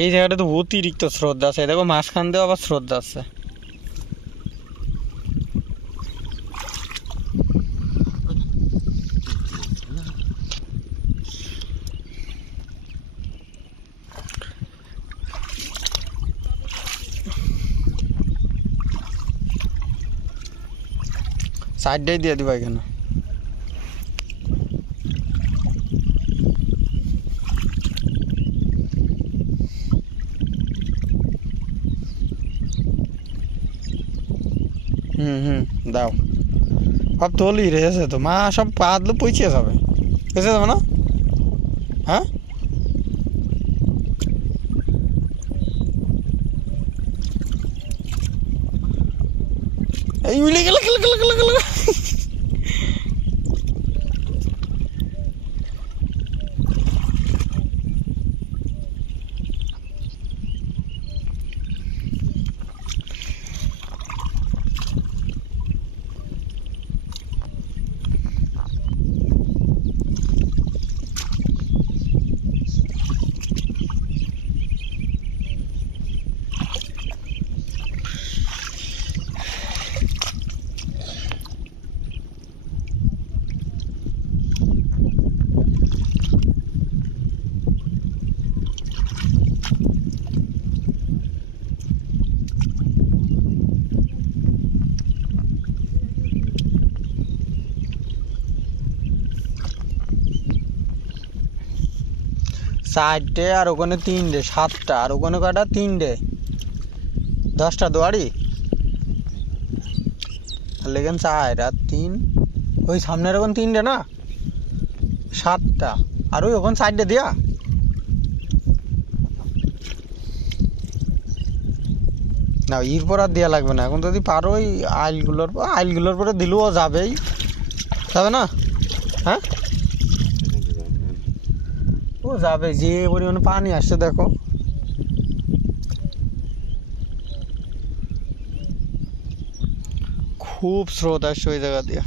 এই জায়গাটা তো অতিরিক্ত স্রোত আছে। দেখো, মাঝখান দিয়েও আবার স্রোত যাচ্ছে সাইডটাই দিয়ে দিবা এখানে। হুম হুম, দাও। সব তলি রেছে তো। মা, সব পাতলে পৌঁছে যাবে। এসে যাবে না? হ্যাঁ? এই মিলে গেল গেল গেল গেল গেল। চারটে আর ওখানে তিনটে, সাতটা। আর ওখানে কটা তিনটে। দশটা দুয়ারি? তাহলে এখানে চার আর তিন। ওই সামনের ওখানে তিনটে না? সাতটা। আর ওই ওখানে চারটে দিয়া? না, এরপর আর দেওয়া লাগবে না। এখন যদি পারো ওই আইলগুলোর আইলগুলোর পরে দিলেও যাবেই। যাবে না? হ্যাঁ? যাবে যে পরিমাণে পানি আসছে দেখো। খুব স্রোত আসছে ওই জায়গা দিয়ে।